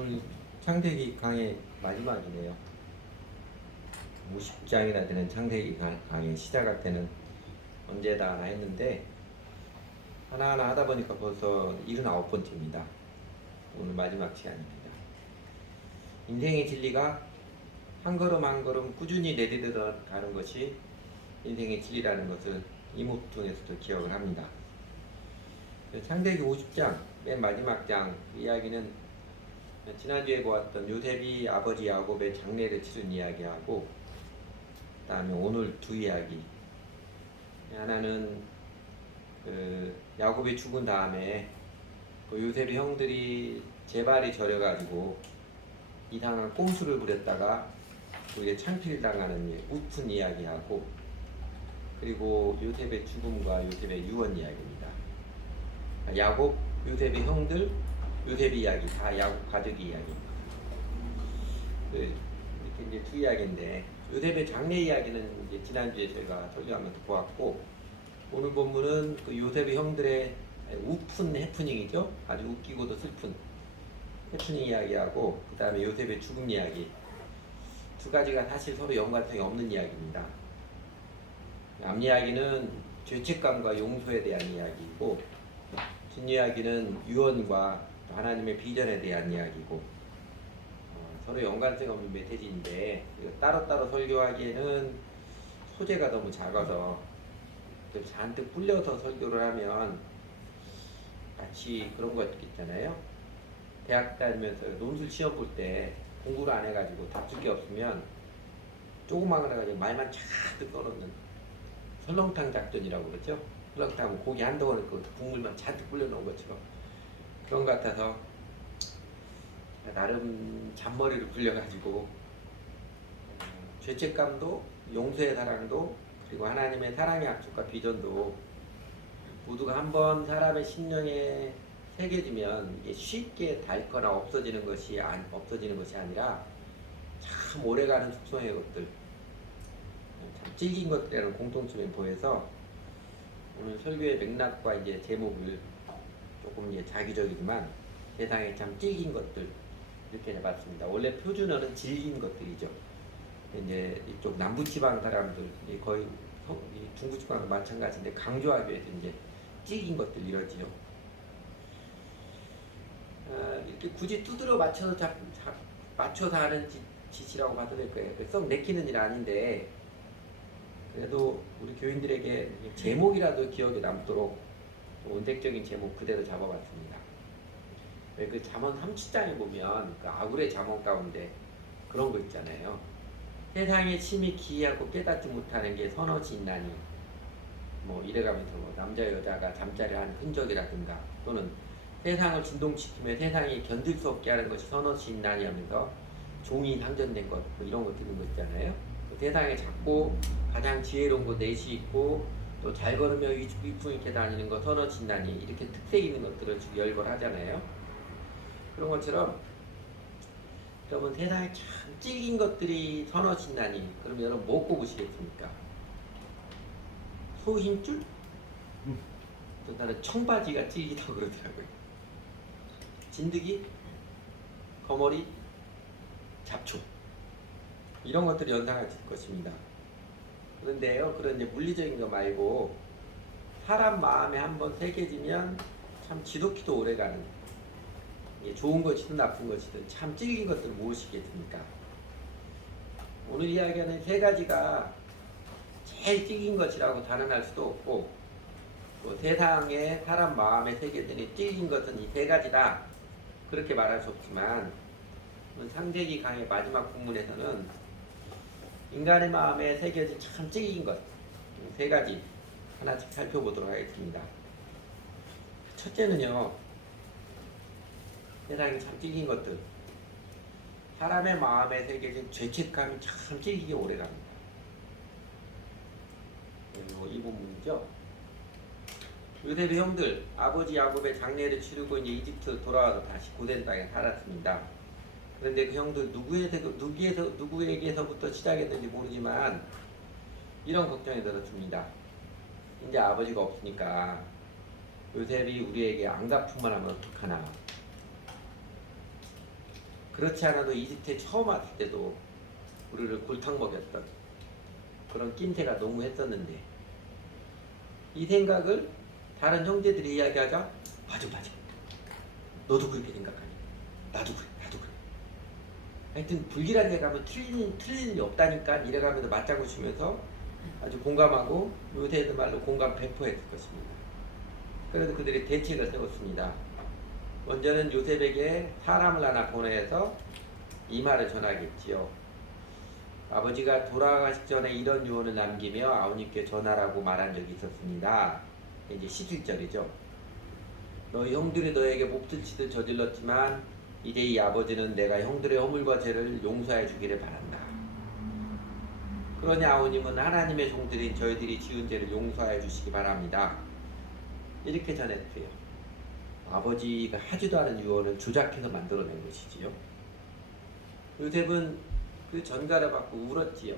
오늘 창세기 강의 마지막이네요. 50장이나 되는 창세기 강의 시작할 때는 언제다 하나 했는데 하나하나 하다 보니까 벌써 79번째입니다. 오늘 마지막 시간입니다. 인생의 진리가 한 걸음 한 걸음 꾸준히 내디뎌 가는 것이 인생의 진리라는 것을 이목통에서도 기억을 합니다. 창세기 50장 맨 마지막 장 이야기는 지난주에 보았던 요셉이 아버지 야곱의 장례를 치른 이야기하고, 그 다음에 오늘 두 이야기. 하나는 야곱이 죽은 다음에 요셉의 형들이 재발이 저려가지고 이상한 꼼수를 부렸다가 그게 창필당하는 우픈 이야기하고, 그리고 요셉의 죽음과 요셉의 유언 이야기입니다. 야곱, 요셉의 형들, 요셉 이야기, 다 야곱 가족 이야기입니다. 이렇게 이제 두 이야기인데, 요셉의 장례 이야기는 이제 지난주에 저희가 설교하면서 보았고, 오늘 본문은 그 요셉의 형들의 우픈 해프닝이죠. 아주 웃기고도 슬픈 해프닝 이야기하고, 그 다음에 요셉의 죽음 이야기. 두 가지가 사실 서로 연관성이 없는 이야기입니다. 앞 이야기는 죄책감과 용서에 대한 이야기이고, 뒷 이야기는 유언과 하나님의 비전에 대한 이야기고, 서로 연관성 없는 메시지인데 따로따로 설교하기에는 소재가 너무 작아서 좀 잔뜩 불려서 설교를 하면 마치 그런 것 있잖아요. 대학 다니면서 논술 시험 볼 때 공부를 안 해가지고 답줄 게 없으면 조그만 거 해가지고 말만 잔뜩 써놓는 설렁탕 작전이라고 그러죠. 설렁탕은 고기 한 덩어리 그 국물만 잔뜩 불려놓은 것처럼 그런 것 같아서 나름 잔머리를 굴려가지고 죄책감도 용서의 사랑도 그리고 하나님의 사랑의 약속과 비전도 모두가 한번 사람의 심령에 새겨지면 이게 쉽게 닳거나 없어지는 것이 아니라 참 오래가는 숙성의 것들, 참 질긴 것들이라는 공통점이 보여서 오늘 설교의 맥락과 이제 제목을 조금 이제 자기적이지만 세상에 참 질긴 것들 이렇게 해봤습니다. 원래 표준어는 질긴 것들이죠. 이제 이쪽 남부지방 사람들 거의 중부지방도 마찬가지인데 강조하기 위해서 이제 질긴 것들 이러지요. 이렇게 굳이 두드려 맞춰서 하는 짓이라고 봐도 될 거예요. 썩 내키는 일 아닌데 그래도 우리 교인들에게 제목이라도 기억에 남도록 원색적인 제목 그대로 잡아봤습니다. 그 잠언 37장에 보면 그 아굴의 잠언 가운데 그런 거 있잖아요. 세상에 심히 기이하고 깨닫지 못하는 게 서너지 있나니, 뭐 이래가면서 뭐 남자 여자가 잠자리 한 흔적이라든가, 또는 세상을 진동시키며 세상이 견딜 수 없게 하는 것이 서너지 있나니 하면서 종이 상전된 것, 뭐 이런 거 듣는 거 있잖아요. 세상에 작고 가장 지혜로운 거 넷이 있고 또 잘 걸으며 위풍 있게 다니는 거 서너지 있나니, 이렇게 특색 있는 것들을 지금 열거하잖아요. 그런 것처럼 여러분 세상에 참 찔긴 것들이 서너진다니, 그럼 여러분 뭐 꼽으시겠습니까? 소 힘줄? 또 나는 청바지가 찔기다고 그러더라고요. 진드기? 거머리? 잡초, 이런 것들이 연상하실 것입니다. 그런데요, 그런 이제 물리적인 거 말고 사람 마음에 한번 새겨지면 참 지독히도 오래가는, 좋은 것이든 나쁜 것이든 참 찔긴 것들 무엇이겠습니까? 오늘 이야기하는 세 가지가 제일 찔긴 것이라고 단언할 수도 없고, 또 세상에 사람 마음에 새겨지는 찔긴 것은 이 세 가지다 그렇게 말할 수 없지만, 창세기 강의 마지막 부문에서는 인간의 마음에 새겨진 참 찔긴 것 세 가지 하나씩 살펴보도록 하겠습니다. 첫째는요, 세상에 참 찔긴 것들, 사람의 마음에 새겨진 죄책감이 참 찔기게 오래갑니다. 이 부분이죠. 요셉의 형들, 아버지 야곱의 장례를 치르고 이제 이집트 돌아와서 다시 고된 땅에 살았습니다. 그런데 그 형들 누구에게서부터 시작했는지 모르지만 이런 걱정이 들었습니다. 이제 아버지가 없으니까 요셉이 우리에게 안 갚으면 하면 어떡하나. 그렇지 않아도 이집트에 처음 왔을 때도 우리를 골탕 먹였던 그런 낌새가 너무 했었는데, 이 생각을 다른 형제들이 이야기하자 맞아 맞아, 너도 그렇게 생각하니, 나도 그래 나도 그래. 하여튼 불길한 데 가면 틀린 일이 없다니까 이래가면서 맞장구 치면서 아주 공감하고 요새들 말로 공감 배포했을 것입니다. 그래서 그들이 대책을 세웠습니다. 먼저는 요셉에게 사람을 하나 보내서 이 말을 전하겠지요. 아버지가 돌아가시기 전에 이런 유언을 남기며 아버님께 전하라고 말한 적이 있었습니다. 이제 11절이죠. 너희 형들이 너에게 몹쓸 짓을 저질렀지만 이제 이 아버지는 내가 형들의 허물과 죄를 용서해 주기를 바란다. 그러니 아버님은 하나님의 종들인 저희들이 지은 죄를 용서해 주시기 바랍니다. 이렇게 전했어요. 아버지가 하지도 않은 유언을 조작해서 만들어낸 것이지요. 요셉은 그 전가를 받고 울었지요.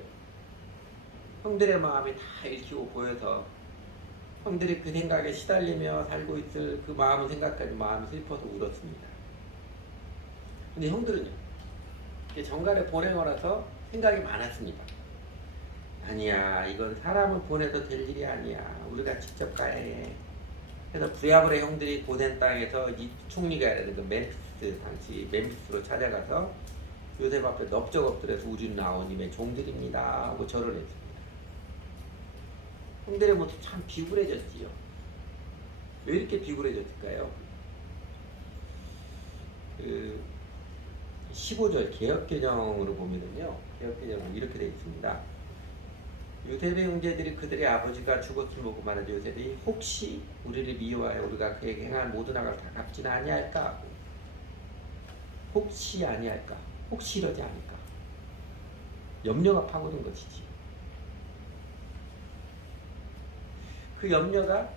형들의 마음이 다 읽히고 보여서 형들이 그 생각에 시달리며 살고 있을 그 마음을 생각하니 마음이 슬퍼서 울었습니다. 근데 형들은요, 전가를 보내고 나서 생각이 많았습니다. 아니야, 이건 사람을 보내도 될 일이 아니야. 우리가 직접 가야 해. 그래서 브야블의 형들이 고센 땅에서 이 총리가 되는 그 멤피스, 당시 멤피스로 찾아가서 요셉 앞에 넙적 엎드려서 우리는 아버님의 종들입니다 하고 절을 했습니다. 형들의 모습 참 비굴해졌지요. 왜 이렇게 비굴해졌을까요? 그 15절 개역개정으로 보면은요, 개역개정은 이렇게 되어 있습니다. 요셉의 형제들이 그들의 아버지가 죽었음을 보고 말하되 요셉이 혹시 우리를 미워하여 우리가 그에게 행한 모든 악을 다 갚지는 아니할까 하고, 혹시 아니할까, 혹시 이러지 않을까, 염려가 파고든 것이지. 그 염려가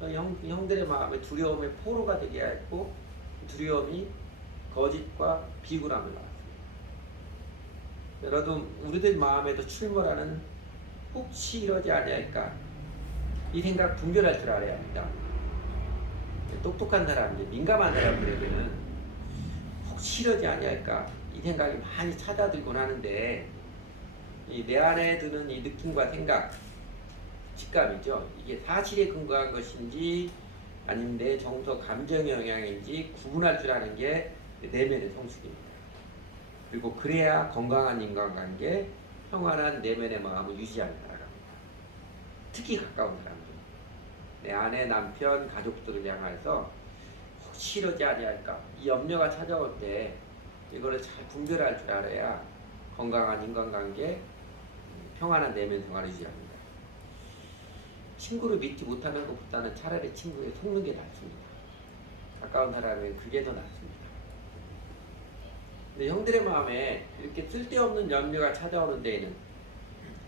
형들의 마음에 두려움의 포로가 되게 하고, 두려움이 거짓과 비굴함을 낳았습니다. 여러분, 우리들 마음에도 출몰하는 혹시 이러지 아니할까, 이 생각 분별할 줄 알아야 합니다. 똑똑한 사람, 민감한 사람들에게는 혹시 이러지 아니할까 이 생각이 많이 찾아들곤 하는데, 내 안에 드는 이 느낌과 생각, 직감이죠. 이게 사실에 근거한 것인지 아니면 내 정서 감정의 영향인지 구분할 줄 아는 게 내면의 성숙입니다. 그리고 그래야 건강한 인간관계, 평안한 내면의 마음을 유지하는 나라갑니다. 특히 가까운 사람들, 내 아내, 남편, 가족들을 향해서 혹시 이러지 아니할까, 이 염려가 찾아올 때 이거를 잘 분별할 줄 알아야 건강한 인간관계, 평안한 내면 생활을 유지합니다. 친구를 믿지 못하는 것보다는 차라리 친구에 속는 게 낫습니다. 가까운 사람은 그게 더 낫습니다. 근데 형들의 마음에 이렇게 쓸데없는 염려가 찾아오는 데에는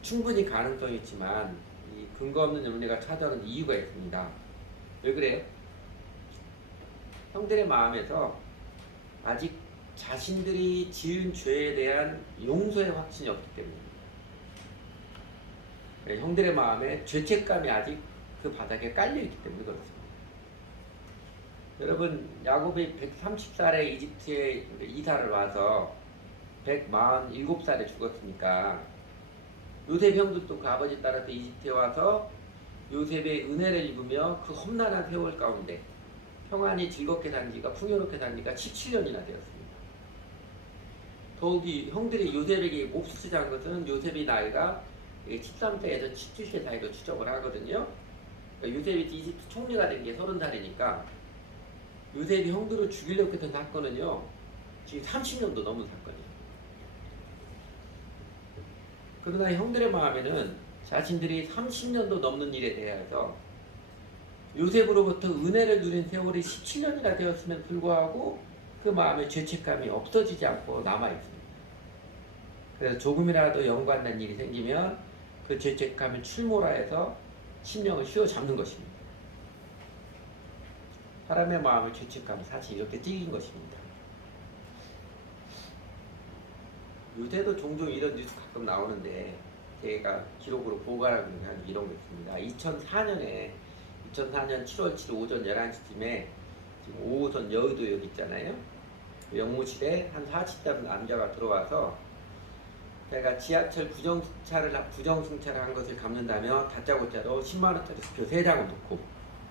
충분히 가능성이 있지만 이 근거 없는 염려가 찾아오는 이유가 있습니다. 왜 그래요? 형들의 마음에서 아직 자신들이 지은 죄에 대한 용서의 확신이 없기 때문입니다. 형들의 마음에 죄책감이 아직 그 바닥에 깔려있기 때문에 그렇습니다. 여러분, 야곱이 130살에 이집트에 이사를 와서 147살에 죽었으니까 요셉 형들도 그 아버지 따라서 이집트에 와서 요셉의 은혜를 입으며 그 험난한 세월 가운데 평안히 즐겁게 산 지가, 풍요롭게 산 지가 17년이나 되었습니다. 더욱이 형들이 요셉에게 몹쓸 한 것은 요셉이 나이가 13세에서 17세 사이로 추정을 하거든요. 그러니까 요셉이 이집트 총리가 된 게 30살이니까 요셉이 형들을 죽이려고 했던 사건은요, 지금 30년도 넘은 사건이에요. 그러나 형들의 마음에는 자신들이 30년도 넘는 일에 대해서 요셉으로부터 은혜를 누린 세월이 17년이나 되었음에도 불구하고 그 마음의 죄책감이 없어지지 않고 남아있습니다. 그래서 조금이라도 연관된 일이 생기면 그 죄책감이 출몰하여서 심령을 휘어잡는 것입니다. 사람의 마음의 죄책감은 사실 이렇게 찌긴 것입니다. 요새도 종종 이런 뉴스 가끔 나오는데 제가 기록으로 보관하고 있는 이런 거 있습니다. 2004년 7월 7일 오전 11시쯤에 지금 5호선 여의도역 있잖아요. 영무실에 한 40대 남자가 들어와서 내가 지하철 부정승차를 한 것을 갚는다며 다짜고짜로 10만 원짜리 수표 3장을 놓고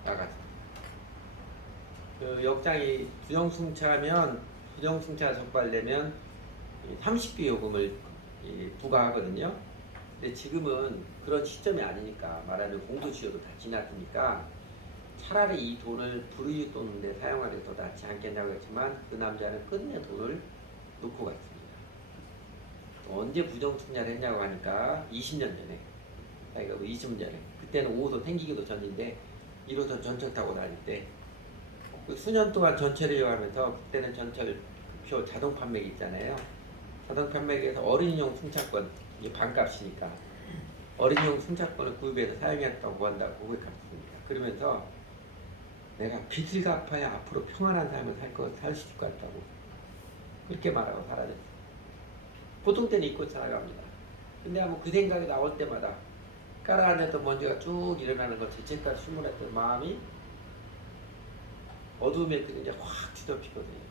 나갔어. 그 역장이 부정승차 적발되면 30비 요금을 부과하거든요. 근데 지금은 그런 시점이 아니니까, 말하면 공소시효도 다 지났으니까 차라리 이 돈을 불이익 도는데 사용하는 게 더 낫지 않겠냐고 했지만 그 남자는 끝내 돈을 놓고 갔습니다. 언제 부정승차를 했냐고 하니까 20년 전에, 그러니까 20년 전에, 그때는 5호선 생기기도 전인데 1호선 전철 타고 다닐 때 그 수년 동안 전철을 이용하면서, 그때는 전철표 자동 판매기 있잖아요. 자동 판매기에서 어린이용 승차권, 이게 반값이니까 어린이용 승차권을 구입해서 사용했다고 한다고 고백했습니다. 그러면서 내가 빚을 갚아야 앞으로 평안한 삶을 살 수 있을 것 같다고 그렇게 말하고 사라졌어요. 보통 때는 잊고 살아갑니다. 근데 아마 그 생각이 나올 때마다 깔아앉았던 먼지가 쭉 일어나는 걸 죄책감 심문했던 마음이 어두움에 이제 확 뒤덮이거든요.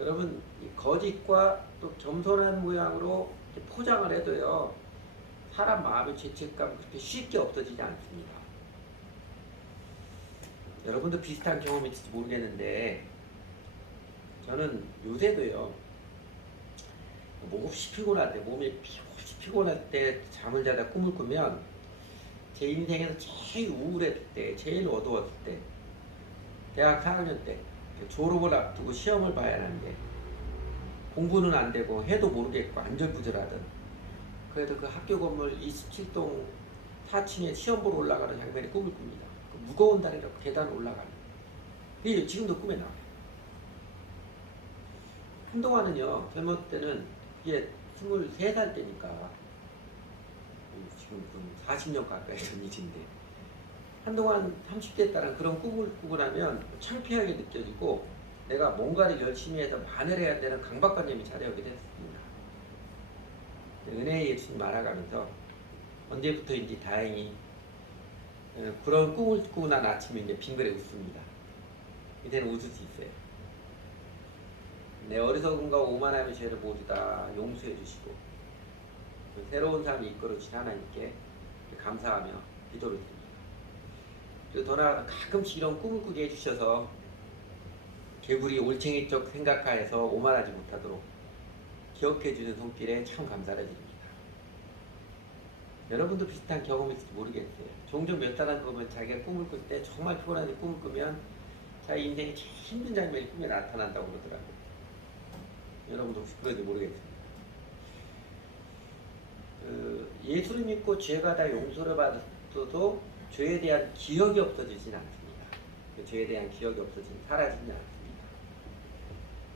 여러분, 이 거짓과 또 겸손한 모양으로 포장을 해도요, 사람 마음의 죄책감 그렇게 쉽게 없어지지 않습니다. 여러분도 비슷한 경험이 있을지 모르겠는데, 저는 요새도요, 몹시 피곤할 때, 몸이 몹시 피곤할 때 잠을 자다 꿈을 꾸면 제 인생에서 제일 우울했을 때, 제일 어두웠을 때, 대학 4학년 때 졸업을 앞두고 시험을 봐야 하는데 공부는 안 되고 해도 모르겠고 안절부절하던, 그래도 그 학교 건물 27동 4층에 시험 보러 올라가는 장면이 꿈을 꿉니다. 그 무거운 다리로 계단 올라가는, 이게 지금도 꿈에 나와요. 한동안은요, 젊었을 때는 이게 23살 때니까 지금 40년 가까이 전 일인데, 한동안 30대 따른 그런 꿈을 꾸고 나면 창피하게 느껴지고 내가 뭔가를 열심히 해서 만회해야 되는 강박관념이 자리하게 됐습니다. 은혜의 예수님 알아가면서 언제부터인지 다행히 그런 꿈을 꾸고 난 아침에 이제 빙그레 웃습니다. 이제는 웃을 수 있어요. 내 어리석음과 오만함의 죄를 모두 다 용서해 주시고 새로운 삶을 이끌어 주신 하나님께 감사하며 기도를 드립니다. 그리고 더 나아가 가끔씩 이런 꿈을 꾸게 해주셔서 개구리 올챙이 쪽 생각하여서 오만하지 못하도록 기억해 주는 손길에 참 감사를 드립니다. 여러분도 비슷한 경험이 있을지 모르겠어요. 종종 몇 사람 보면 자기가 꿈을 꿀 때 정말 피곤한데 꿈을 꾸면 자기 인생이 제일 힘든 장면이 꿈에 나타난다고 그러더라고요. 여러분도 혹시 그런지 모르겠습니다. 예수를 믿고 죄가 다 용서를 받았어도 죄에 대한 기억이 없어지진 않습니다. 그 죄에 대한 기억이 사라지지 않습니다.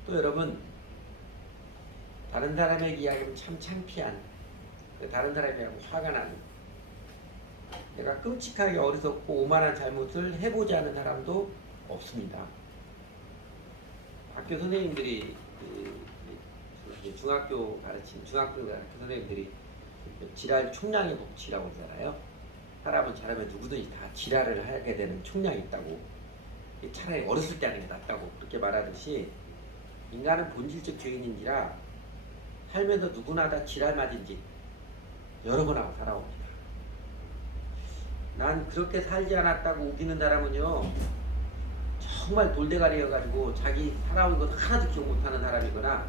또 여러분, 다른 사람에게 이야기하면 참 창피한, 다른 사람에게 화가 나는, 내가 끔찍하게 어리석고 오만한 잘못을 해보지 않은 사람도 없습니다. 학교 선생님들이 중학교 선생님들이 지랄 총량의 법칙이라고 하잖아요. 사람은 잘하면 누구든지 다 지랄을 하게 되는 총량이 있다고. 차라리 어렸을 때 하는 게 낫다고 그렇게 말하듯이, 인간은 본질적 죄인인지라 살면서 누구나 다 지랄 맞은 짓 여러 번 하고 살아옵니다. 난 그렇게 살지 않았다고 우기는 사람은요, 정말 돌대가리여가지고 자기 살아온 것 하나도 기억 못하는 사람이거나,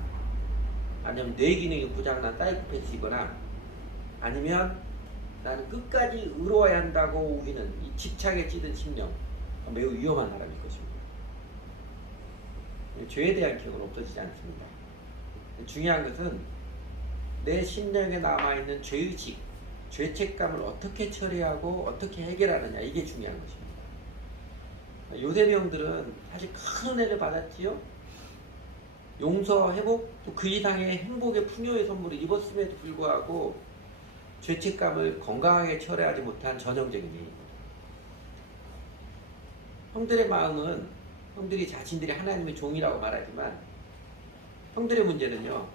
아니면 뇌 기능이 고장난 사이코패스이거나, 아니면 나는 끝까지 의로워야 한다고 우기는 이 집착에 찌든 심령, 매우 위험한 사람일 것입니다. 죄에 대한 기억은 없어지지 않습니다. 중요한 것은 내 심령에 남아있는 죄의식, 죄책감을 어떻게 처리하고 어떻게 해결하느냐, 이게 중요한 것입니다. 요셉형들은 사실 큰 은혜를 받았지요. 용서, 회복, 또 그 이상의 행복의 풍요의 선물을 입었음에도 불구하고 죄책감을 건강하게 처리하지 못한 전형적인 예입니다. 형들의 마음은, 형들이 자신들이 하나님의 종이라고 말하지만 형들의 문제는요,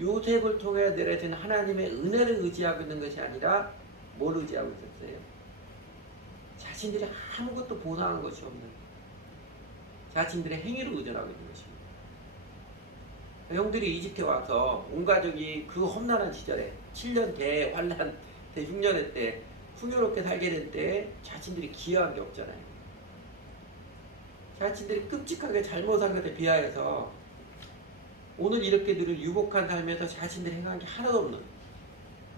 요셉을 통해 내려진 하나님의 은혜를 의지하고 있는 것이 아니라 뭘 의지하고 있었어요? 자신들이 아무것도 보상한 것이 없는, 자신들의 행위를 의존하고 있는 것입니다. 형들이 이집트에 와서 온 가족이 그 험난한 시절에 7년 대환란 대6년의 때 풍요롭게 살게 된 때에 자신들이 기여한 게 없잖아요. 자신들이 끔찍하게 잘못한 것에 비하여서 오늘 이렇게 늘 유복한 삶에서 자신들이 행한 게 하나도 없는,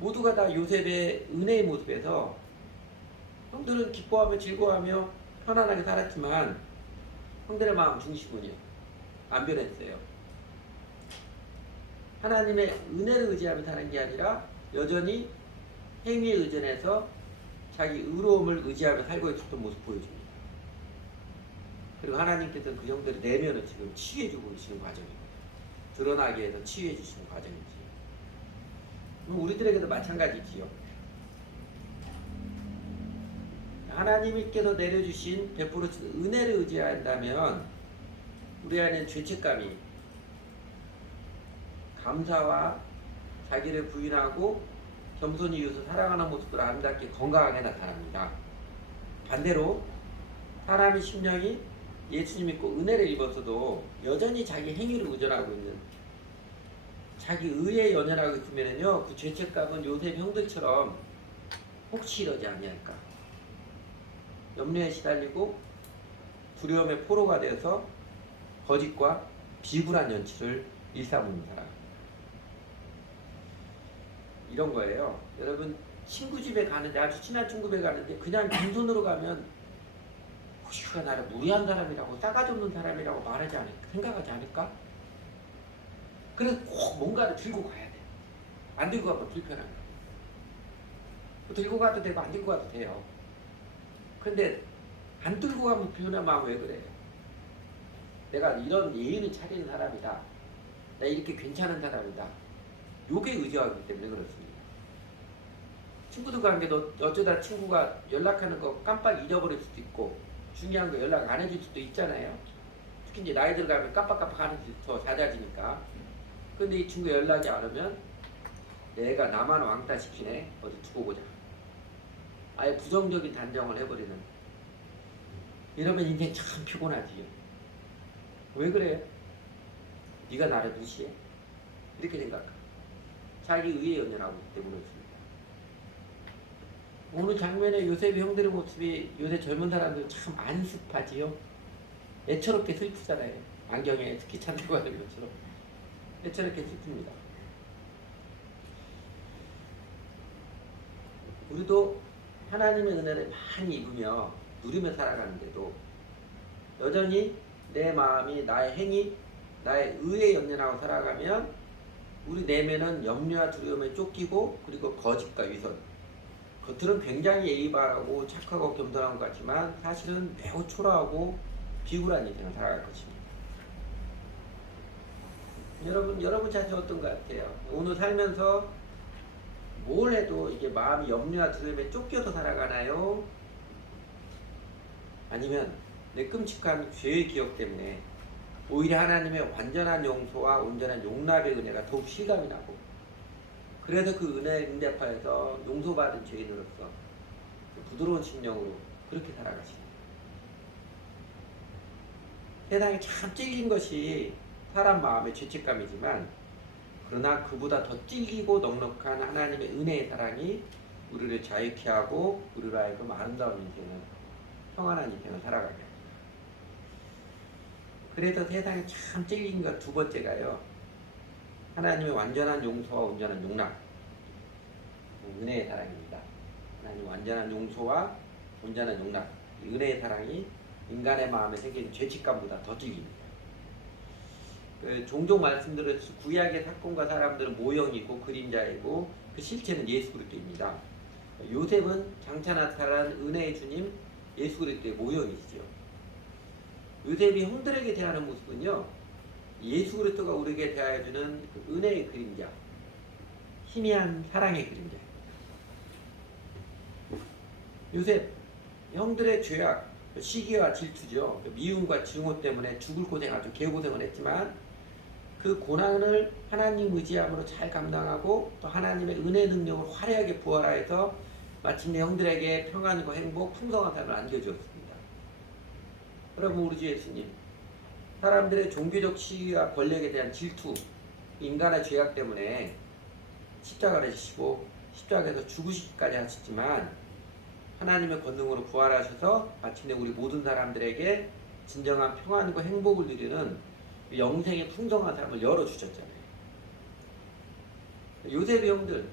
모두가 다 요셉의 은혜의 모습에서 형들은 기뻐하며 즐거워하며 편안하게 살았지만 형들의 마음 중심은요 안 변했어요. 하나님의 은혜를 의지하며 사는 게 아니라 여전히 행위에 의존해서 자기 의로움을 의지하며 살고 있었던 모습 보여줍니다. 그리고 하나님께서는 그 형들의 내면을 지금 치유해주고 계시는 과정입니다. 드러나게 해서 치유해 주시는 과정이지. 우리들에게도 마찬가지지요. 하나님께서 내려주신 베풀어주신 은혜를 의지한다면 우리 안에는 죄책감이 감사와 자기를 부인하고 겸손히 이웃을 사랑하는 모습을 아름답게 건강하게 나타납니다. 반대로 사람의 심령이 예수님 믿고 은혜를 입어서도 여전히 자기 행위를 의존하고 있는, 자기 의에 연연하고 있으면요 그 죄책감은 요셉 형들처럼 혹시 이러지 아니할까 염려에 시달리고 두려움의 포로가 되어서 거짓과 비굴한 연치를 일삼는 사람, 이런 거예요. 여러분 친구 집에 가는데, 아주 친한 친구 집에 가는데 그냥 빈손으로 가면 혹시 그가 나를 무례한 사람이라고 싸가지 없는 사람이라고 말하지 않을까, 생각하지 않을까? 그래서 꼭 뭔가를 들고 가야 돼. 안 들고 가면 불편한 거야. 들고 가도 되고 안 들고 가도 돼요. 근데 안 들고 가면 불편한 마음 왜 그래? 내가 이런 예의는 차리는 사람이다. 나 이렇게 괜찮은 사람이다. 요게 의지하기 때문에 그렇습니다. 친구들과 함께 어쩌다 친구가 연락하는 거 깜빡 잊어버릴 수도 있고 중요한 거 연락 안 해줄 수도 있잖아요. 특히 이제 나이 들어가면 깜빡깜빡 하는 게 더 잦아지니까. 근데 이 친구 연락이 안 오면 내가 나만 왕따 시키네. 어디 두고 보자. 아예 부정적인 단정을 해버리는. 이러면 인생 참 피곤하지. 왜 그래? 네가 나를 무시해? 이렇게 생각해. 자기 의에 연연하고 있기 때문에 그렇습니다. 오늘 장면에 요셉의 형들의 모습이 요새 젊은 사람들 참 안습하지요. 애처롭게 슬프잖아요. 안경에 특히 찬들고 하는 것처럼 애처롭게 슬픕니다. 우리도 하나님의 은혜를 많이 입으며 누리며 살아가는데도 여전히 내 마음이 나의 행위, 나의 의에 연연하고 살아가면 우리 내면은 염려와 두려움에 쫓기고 그리고 거짓과 위선, 겉으로는 굉장히 예의 바르고 착하고 겸손한 것 같지만 사실은 매우 초라하고 비굴한 인생을 살아갈 것입니다. 여러분 자신 어떤 것 같아요? 오늘 살면서 뭘 해도 이게 마음이 염려와 두려움에 쫓겨서 살아가나요? 아니면 내 끔찍한 죄의 기억 때문에 오히려 하나님의 완전한 용서와 온전한 용납의 은혜가 더욱 실감이 나고 그래서 그 은혜에 응답하여서 용서받은 죄인으로서 부드러운 심령으로 그렇게 살아가십니다. 세상에 참 찔린 것이 사람 마음의 죄책감이지만 그러나 그보다 더 찔리고 넉넉한 하나님의 은혜의 사랑이 우리를 자유케 하고 우리로 하여금 아름다운 인생을, 평안한 인생을 살아가게 합니다. 그래서 세상에 참 찔린 것 두 번째가요, 하나님의 완전한 용서와 온전한 용납, 은혜의 사랑입니다. 하나님의 완전한 용서와 온전한 용납, 이 은혜의 사랑이 인간의 마음에 생긴 죄책감보다 더 찔립니다. 종종 말씀드렸듯이 구약의 사건과 사람들은 모형이고 그림자이고 그 실체는 예수 그리스도입니다. 요셉은 장차 나타난 은혜의 주님 예수 그리스도의 모형이시죠. 요셉이 형들에게 대하는 모습은요, 예수 그리스도가 우리에게 대하여주는 그 은혜의 그림자, 희미한 사랑의 그림자. 요셉 형들의 죄악, 시기와 질투죠. 미움과 증오 때문에 죽을 고생, 아주 개고생을 했지만 그 고난을 하나님 의지함으로 잘 감당하고 또 하나님의 은혜 능력을 화려하게 부활하여서 마침내 형들에게 평안과 행복, 풍성한 삶을 안겨주었습니다. 여러분, 우리 주 예수님 사람들의 종교적 지위와 권력에 대한 질투, 인간의 죄악 때문에 십자가를 지시고 십자가에서 죽으시기까지 하셨지만 하나님의 권능으로 부활하셔서 마침내 우리 모든 사람들에게 진정한 평안과 행복을 누리는 영생의 풍성한 삶을 열어주셨잖아요. 요셉의 형들,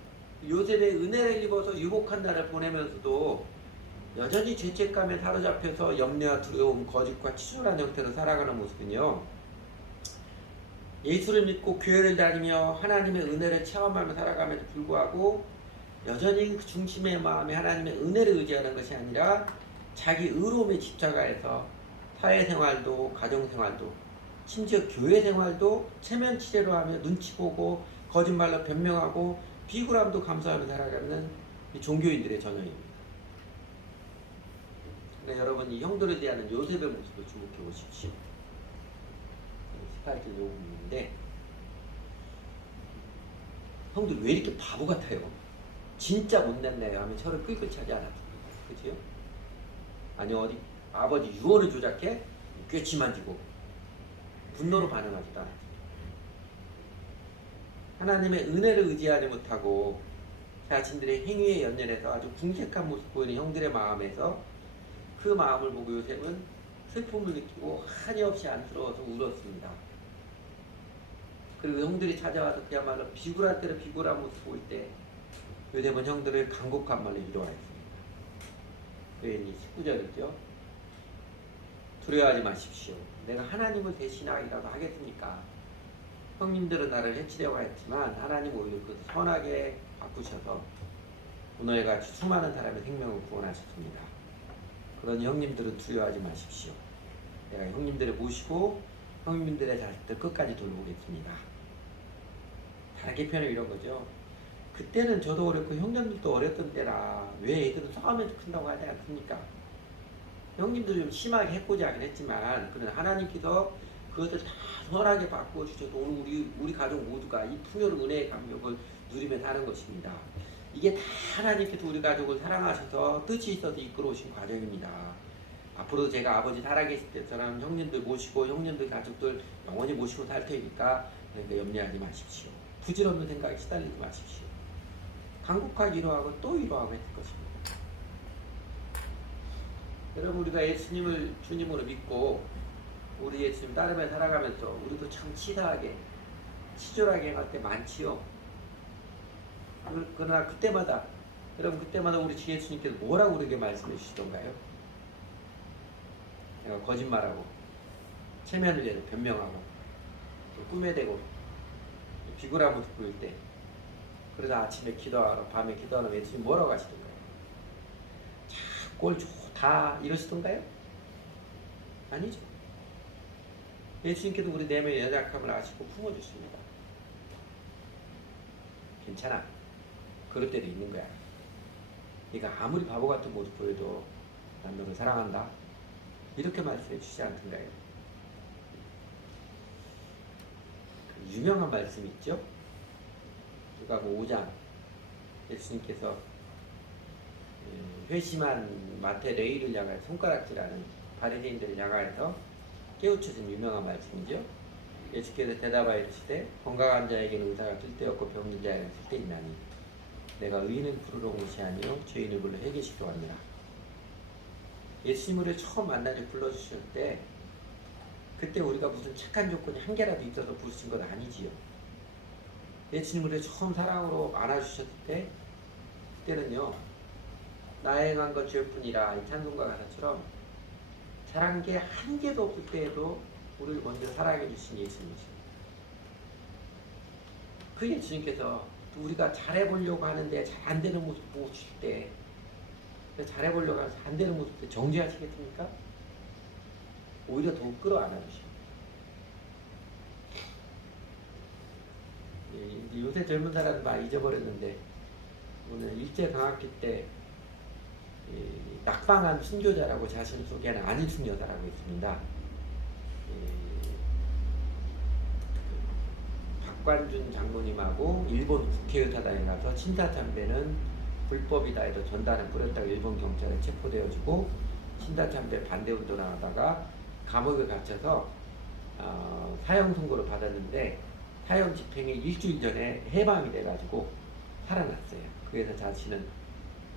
요셉의 은혜를 입어서 유복한 날을 보내면서도 여전히 죄책감에 사로잡혀서 염려와 두려움, 거짓과 치졸한 형태로 살아가는 모습은요, 예수를 믿고 교회를 다니며 하나님의 은혜를 체험하며 살아감에도 불구하고 여전히 그 중심의 마음에 하나님의 은혜를 의지하는 것이 아니라 자기 의로움에 집착하여서 사회생활도 가정생활도 심지어 교회생활도 체면치레로 하며 눈치 보고 거짓말로 변명하고 비굴함도 감수하며 살아가는 이 종교인들의 전형입니다. 그러니까 여러분 이 형들에 대한 요셉의 모습을 주목해 보십시오. 18절 요금인데 형들 왜 이렇게 바보 같아요? 진짜 못냈네요 하면 저를 끌끌 차지 않았습니다. 그치요? 아니 어디 아버지 유언을 조작해? 꿰치 만지고 분노로 반응하지도 않았습니다. 하나님의 은혜를 의지하지 못하고 자신들의 행위에 연연해서 아주 궁색한 모습 보이는 형들의 마음에서 그 마음을 보고 요셉은 슬픔을 느끼고 한이없이 안쓰러워서 울었습니다. 그리고 형들이 찾아와서 그야말로 비굴할 때로 비굴한 모습 보일 때 요셉은 형들을 간곡한 말로 위로하였습니다. 이 19절이죠. 두려워하지 마십시오. 내가 하나님을 대신하기라도 하겠습니까? 형님들은 나를 해치려고 했지만 하나님 오히려 그것을 선하게 바꾸셔서 오늘같이 수많은 사람의 생명을 구원하셨습니다. 그러니 형님들은 두려워하지 마십시오. 내가 형님들을 모시고 형님들의 자식들 끝까지 돌보겠습니다. 다르게 표현하면 이런 거죠. 그때는 저도 어렸고 형님들도 어렸던 때라 왜 애들은 싸우면서 큰다고 하지 않습니까? 형님들이 좀 심하게 해코지 하긴 했지만 그러나 하나님께서 그것을 다 선하게 바꾸어 주셔서 오늘 우리 가족 모두가 이 풍요로운 은혜의 감격을 누리며 사는 것입니다. 이게 다 하나님께서 우리 가족을 사랑하셔서 뜻이 있어서 이끌어 오신 과정입니다. 앞으로도 제가 아버지 살아계실 때처럼 형님들 모시고 형님들 가족들 영원히 모시고 살 테니까 그러니까 염려하지 마십시오. 부질없는 생각에 시달리지 마십시오. 간곡하게 위로하고 또 위로하고 했을 것입니다. 여러분 우리가 예수님을 주님으로 믿고 우리 예수님 따르며 살아가면서 우리도 참 치사하게 치졸하게 할 때 많지요. 그러나 그때마다 여러분 그때마다 우리 주 예수님께서 뭐라고 우리에게 말씀해 주시던가요? 내가 거짓말하고 체면을 내고 변명하고 꿈에 대고 비굴한 모습 보일 때 그러다 아침에 기도하러 밤에 기도하러 예수님 뭐라고 하시던가요? 자, 꼴 좋다 이러시던가요? 아니죠. 예수님께서 우리 내면의 연약함을 아시고 품어주십니다. 괜찮아. 그럴 때도 있는 거야. 네가 아무리 바보 같은 모습 보여도 난 너를 사랑한다. 이렇게 말씀해 주시지 않던가요? 그 유명한 말씀 있죠? 누가복음 5장 예수님께서 회심한 마태 레위를 향하여 손가락질하는 바리새인들을 향하여서 깨우쳐진 유명한 말씀이죠. 예수께서 대답하여 이르시되 건강한 자에게는 의사가 쓸데없고 병든 자에게는 쓸데있나니 내가 의인을 부르러 온 것이 아니요 죄인을 불러 회개시키러 왔느라. 예수님을 처음 만나서 불러주실 때 그때 우리가 무슨 착한 조건이 한 개라도 있어서 부르신 건 아니지요. 예수님을 처음 사랑으로 안아주셨을 때 그때는요 나의 행한 것 죄뿐이라 이 찬송가 가사처럼 잘한 게 한 개도 없을 때에도 우리를 먼저 사랑해 주신 예수님이십니다. 그 예수님께서 우리가 잘해보려고 하는데 잘 안 되는 모습 보여주실 때 잘해보려고 하면서 안 되는 모습 때 정죄하시겠습니까? 오히려 더 끌어안아주십니다. 요새 젊은 사람은 많이 잊어버렸는데 오늘 일제강압기 때 낙방한 순교자라고 자신을 소개하는 안일순 여사라고 있습니다. 박관준 장로님하고 일본 국회의사당에 가서 신사참배는 불법이다 해서 전단을 뿌렸다가 일본 경찰에 체포되어지고 신사참배 반대운동을 하다가 감옥에 갇혀서 사형 선고를 받았는데 사형 집행의 일주일 전에 해방이 돼가지고 살아났어요. 그래서 자신은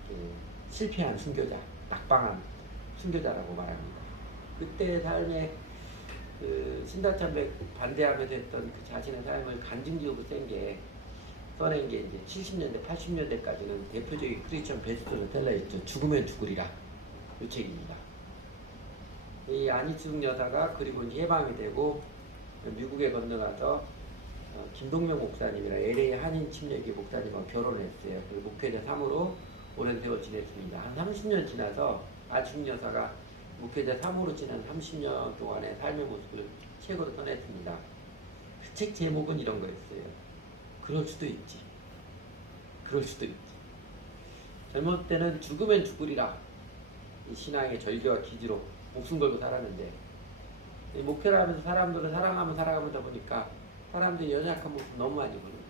그 실패한 순교자, 낙방한 순교자라고 말합니다. 그때 삶에 그 신다참배 반대하면서 했던 그 자신의 삶을 간증적으로 써낸 게 이제 70년대, 80년대까지는 대표적인 크리스천 베스트셀러였죠. 죽으면 죽으리라. 이 책입니다. 이 안희숙 여사가 그리고 이제 해방이 되고 미국에 건너가서 김동명 목사님이랑 LA 한인 침례교 목사님과 결혼했어요. 그리고 목회자 3으로 오랜 세월 지냈습니다. 한 30년 지나서 안희숙 여사가 목회자 3으로 지난 30년 동안의 삶의 모습을 책으로 써냈습니다. 그 책 제목은 이런 거였어요. 그럴 수도 있지. 그럴 수도 있지. 젊을 때는 죽으면 죽으리라. 이 신앙의 절개와 기지로 목숨 걸고 살았는데 목회를 하면서 사람들을 사랑하면 살아가다 보니까 사람들이 연약한 모습 너무 많이 보는 거예요.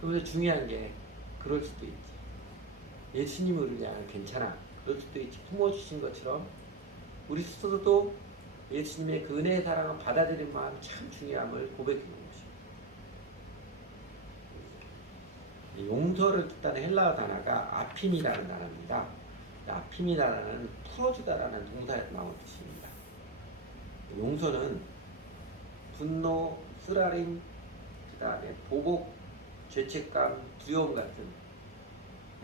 그러면서 중요한 게 그럴 수도 있지. 예수님을 그냥 괜찮아. 그럴 수도 있지. 품어주신 것처럼 우리 스스로도 예수님의 그 은혜의 사랑을 받아들인 마음이 참 중요함을 고백해 놓은 것입니다. 용서를 뜻하는 헬라어 단어가 아핌이라는 단어입니다. 아핌이라는 풀어주다라는 동사에서 나온 뜻입니다. 용서는 분노, 쓰라림, 그 다음에 보복, 죄책감, 두려움 같은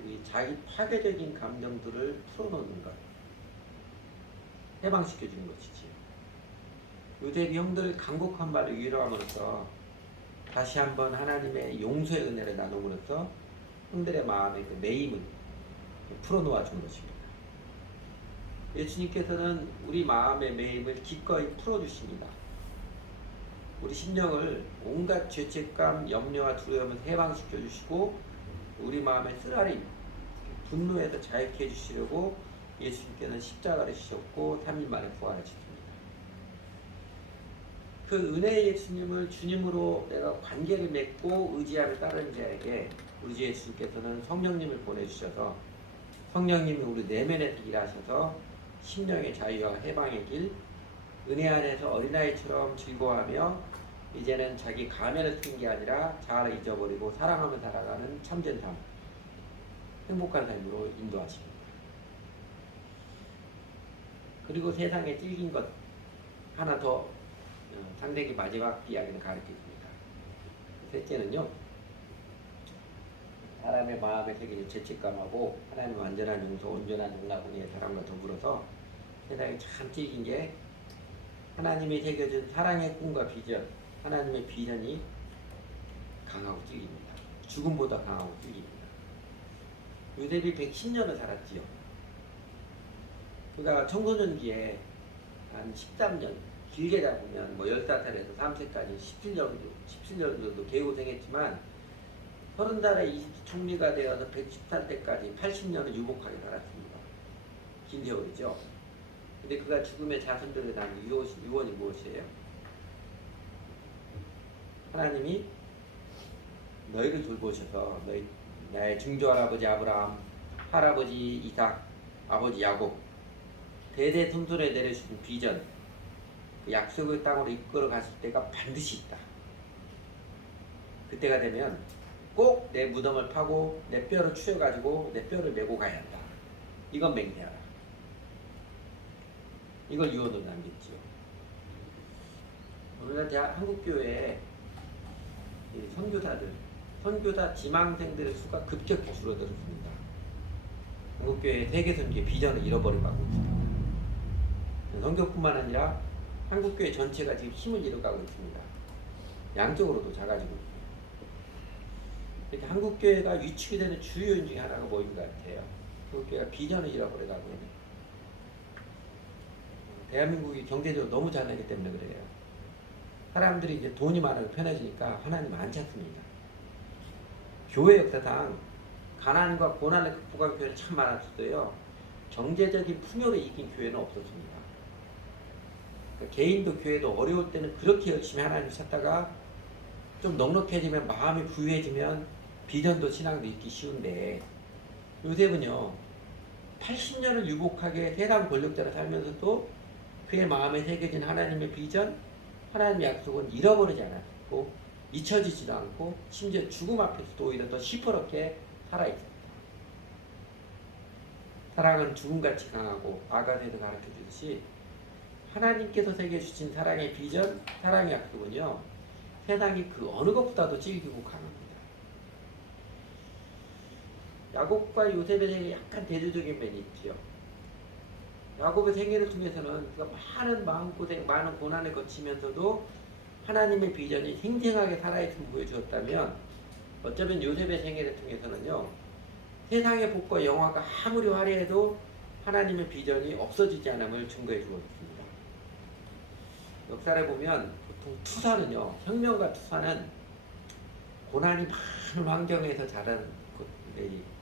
이 자기 파괴적인 감정들을 풀어놓는 것, 해방시켜주는 것이지. 요셉이 형들을 간곡한 말로 위로함으로써 다시 한번 하나님의 용서의 은혜를 나눔으로써 형들의 마음의 그 매임을 풀어놓아 준 것입니다. 예수님께서는 우리 마음의 매임을 기꺼이 풀어주십니다. 우리 심령을 온갖 죄책감, 염려와 두려움을 해방시켜 주시고 우리 마음의 쓰라림, 분노에서 자유케 해주시려고 예수님께서는 십자가를 지셨고 3일 만에 부활하셨습니다. 그 은혜의 예수님을 주님으로 내가 관계를 맺고 의지하며 따르는 자에게 우리 주 예수님께서는 성령님을 보내주셔서 성령님이 우리 내면에서 일하셔서 심령의 자유와 해방의 길, 은혜 안에서 어린아이처럼 즐거워하며 이제는 자기 가면을 튼 게 아니라 자아를 잊어버리고 사랑하며 살아가는 참된 삶, 행복한 삶으로 인도하십니다. 그리고 세상에 찔긴 것 하나 더 상대기 마지막 이야기를 가르쳐줍니다. 셋째는요, 사람의 마음에 새기는 죄책감하고 하나님의 완전한 용서, 온전한 용납은혜의 사랑과 더불어서 세상에 참 찔긴 게 하나님이 새겨준 사랑의 꿈과 비전, 하나님의 비전이 강하고 찔깁니다. 죽음보다 강하고 찔깁니다. 요셉이 110년을 살았지요. 그가 청소년기에 한 13년, 길게 잡으면 뭐 15살에서 3세까지 17년 정도 개고생했지만 30살에 이집트 총리가 되어서 110살 때까지 80년을 유복하게 살았습니다. 긴 세월이죠. 근데 그가 죽음의 자손들을 낳은 유언이 무엇이에요? 하나님이 너희를 돌보셔서 나의 증조 할아버지 아브라함, 할아버지 이삭, 아버지 야곱 대대 손손에 내려주신 비전, 그 약속의 땅으로 이끌어 갔을 때가 반드시 있다. 그때가 되면 꼭 내 무덤을 파고 내 뼈를 추려가지고 내 뼈를 메고 가야 한다. 이건 맹세하라. 이걸 유언으로 남겼지요. 오늘날 한국교회에 선교사 지망생들의 수가 급격히 줄어들었습니다. 한국교회의 세계선교의 비전을 잃어버리고 가고 있습니다. 선교뿐만 아니라 한국교회 전체가 지금 힘을 잃어가고 있습니다. 양쪽으로도 작아지고 있습니다. 이렇게 한국교회가 위축이 되는 주요 요인 중에 하나가 뭐인 것 같아요? 한국교회가 비전을 잃어버려가고 있는. 대한민국이 경제적으로 너무 잘나기 때문에 그래요. 사람들이 이제 돈이 많아서 편해지니까 하나님 안 찾습니다. 교회 역사상 가난과 고난을 극복한 교회는 참 많았어요. 경제적인 풍요로 이긴 교회는 없었습니다. 그러니까 개인도 교회도 어려울 때는 그렇게 열심히 하나님을 찾다가 좀 넉넉해지면 마음이 부유해지면 비전도 신앙도 있기 쉬운데 요셉은요 80년을 유복하게 세상 권력자로 살면서도 그의 마음에 새겨진 하나님의 비전, 하나님의 약속은 잃어버리지 않았고 잊혀지지도 않고 심지어 죽음 앞에서도 오히려 더 시퍼렇게 살아있습니다. 사랑은 죽음같이 강하고 아가새도 가르쳐주듯이 하나님께서 새겨주신 사랑의 비전, 사랑의 약속은요 세상이 그 어느 것보다도 질기고 강합니다. 야곱과 요셉의 생에 약간 대조적인 면이 있지요. 야곱의 생애를 통해서는 그가 많은 마음고생, 많은 고난을 거치면서도 하나님의 비전이 생생하게 살아있음을 보여주었다면 어쩌면 요셉의 생애를 통해서는요 세상의 복과 영화가 아무리 화려해도 하나님의 비전이 없어지지 않음을 증거해 주고 있습니다. 역사를 보면 보통 투사는요 혁명과 투사는 고난이 많은 환경에서 자란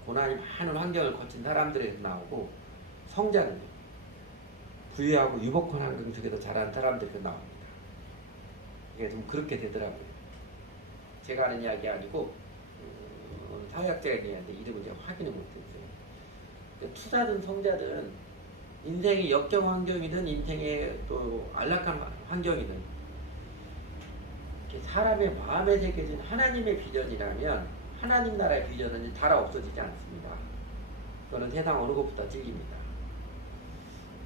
고난이 많은 환경을 거친 사람들에서 나오고 성자는요 부유하고 유복한 환경 속에서 자란 사람들에서 나옵니다. 이게 좀 그렇게 되더라고요. 제가 하는 이야기 아니고 사회학자가 얘기하는데 이름을 제가 확인을 못했어요. 그러니까 투자든 성자든 인생의 역경 환경이든 인생의 또 안락한 환경이든 사람의 마음에 새겨진 하나님의 비전이라면 하나님 나라의 비전은 달아 없어지지 않습니다. 그거는 세상 어느 것보다 질깁니다.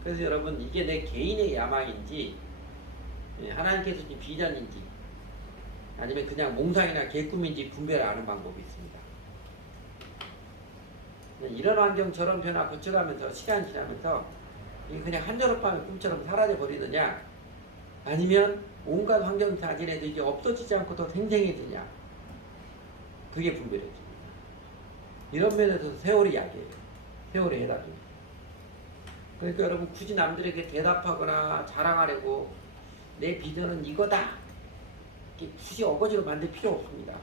그래서 여러분 이게 내 개인의 야망인지 하나님께서 주신 비전인지 아니면 그냥 몽상이나 개꿈인지 분별을 아는 방법이 있습니다. 이런 환경 저런 변화 거쳐가면서 시간이 지나면서 그냥 한여름밤의 꿈처럼 사라져 버리느냐 아니면 온갖 환경 자진해도 이게 없어지지 않고 더 생생해지냐 그게 분별해집니다. 이런 면에서 세월이 약이에요. 세월의 해답입니다. 그러니까 여러분 굳이 남들에게 대답하거나 자랑하려고 내 비전은 이거다 굳이 어거지로 만들 필요 없습니다.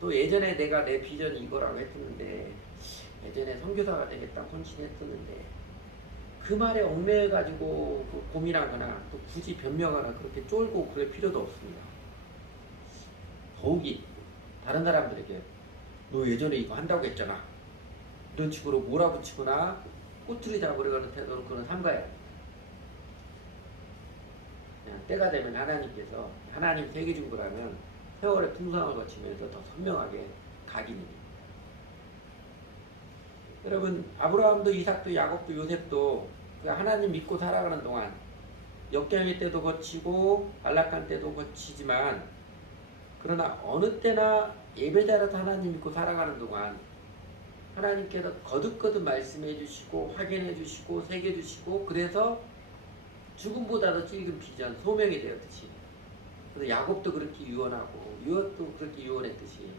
또 예전에 내가 내 비전이 이거라고 했었는데 예전에 선교사가 되겠다 헌신했었는데 그 말에 얽매여가지고 고민하거나 또 굳이 변명하거나 그렇게 쫄고 그럴 필요도 없습니다. 더욱이 다른 사람들에게 너 예전에 이거 한다고 했잖아 이런 식으로 몰아붙이거나 꼬투리 잡으려는 태도는 그건 삼가야 합니다. 때가 되면 하나님께서 하나님 새겨준 거라면 세월의 풍성을 거치면서 더 선명하게 각인입니다. 여러분 아브라함도 이삭도 야곱도 요셉도 하나님 믿고 살아가는 동안 역경의 때도 거치고 안락한 때도 거치지만 그러나 어느 때나 예배자라서 하나님 믿고 살아가는 동안 하나님께서 거듭거듭 말씀해 주시고 확인해 주시고 새겨 주시고 그래서 죽음보다도 질긴 비전 소명이 되었듯이 그래서 야곱도 그렇게 유언하고 유엇도 그렇게 유언했듯이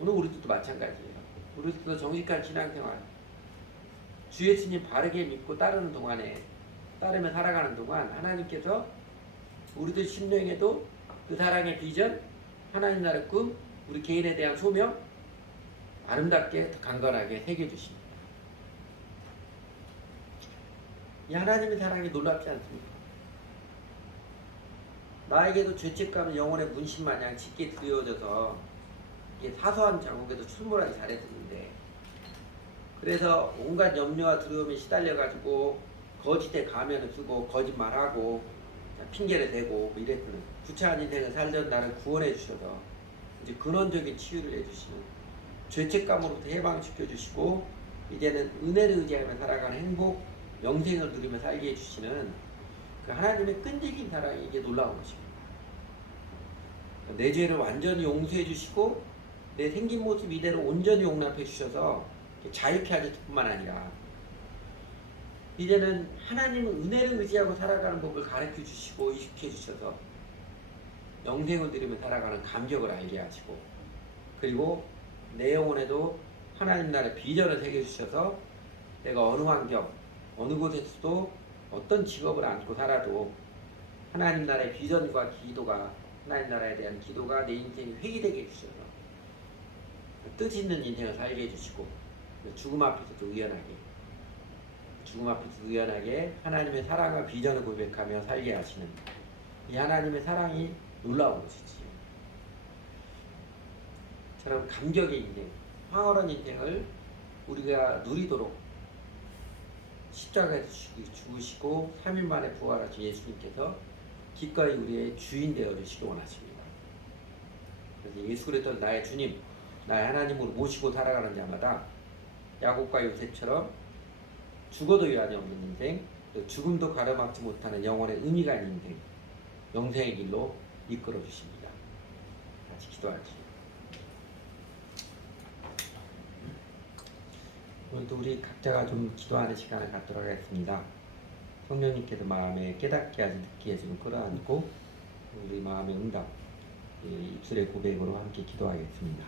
오늘 우리들도 마찬가지예요. 우리들도 정직한 신앙생활 주 예수님 바르게 믿고 따르는 동안에 따르며 살아가는 동안 하나님께서 우리들 심령에도 그 사랑의 비전 하나님 나라의 꿈 우리 개인에 대한 소명 아름답게 강건하게 새겨주십니다. 이 하나님의 사랑이 놀랍지 않습니까? 나에게도 죄책감은 영혼의 문신 마냥 짙게 드리워져서 이게 사소한 자국에도 출몰하기 잘했었는데 그래서 온갖 염려와 두려움에 시달려가지고 거짓의 가면을 쓰고 거짓말하고 핑계를 대고 이랬거든요. 부차한 인생을 살던 나를 구원해 주셔서 이제 근원적인 치유를 해주시는 죄책감으로부터 해방시켜 주시고 이제는 은혜를 의지하며 살아가는 행복 영생을 누리며 살게 해주시는 그 하나님의 끈질긴 사랑이 이게 놀라운 것입니다. 내 죄를 완전히 용서해 주시고 내 생긴 모습 이대로 온전히 용납해 주셔서 자유케 하실 뿐만 아니라 이제는 하나님의 은혜를 의지하고 살아가는 법을 가르쳐 주시고 익숙해 주셔서 영생을 누리며 살아가는 감격을 알게 하시고 그리고 내 영혼에도 하나님 나라의 비전을 새겨 주셔서 내가 어느 환경 어느 곳에서도 어떤 직업을 안고 살아도 하나님 나라의 비전과 기도가 하나님 나라에 대한 기도가 내 인생이 회귀되게 해주셔서 뜻 있는 인생을 살게 해주시고 죽음 앞에서도 의연하게 하나님의 사랑과 비전을 고백하며 살게 하시는 이 하나님의 사랑이 놀라운 것이지. 저런 감격의 인생, 황홀한 인생을 우리가 누리도록 십자가에서 죽으시고 3일 만에 부활하신 예수님께서 기꺼이 우리의 주인 되어 주시기 원하십니다. 그래서 예수 그리스도를 나의 주님, 나의 하나님으로 모시고 살아가는 자마다 야곱과 요셉처럼 죽어도 유한이 없는 인생, 또 죽음도 가려막지 못하는 영혼의 의미가 있는 인생, 영생의 길로 이끌어 주십니다. 같이 기도하지. 오늘도 우리 각자가 좀 기도하는 시간을 갖도록 하겠습니다. 성령님께서 마음에 깨닫게 하지 듣게 해주는 끌어안고 우리 마음의 응답, 입술의 고백으로 함께 기도하겠습니다.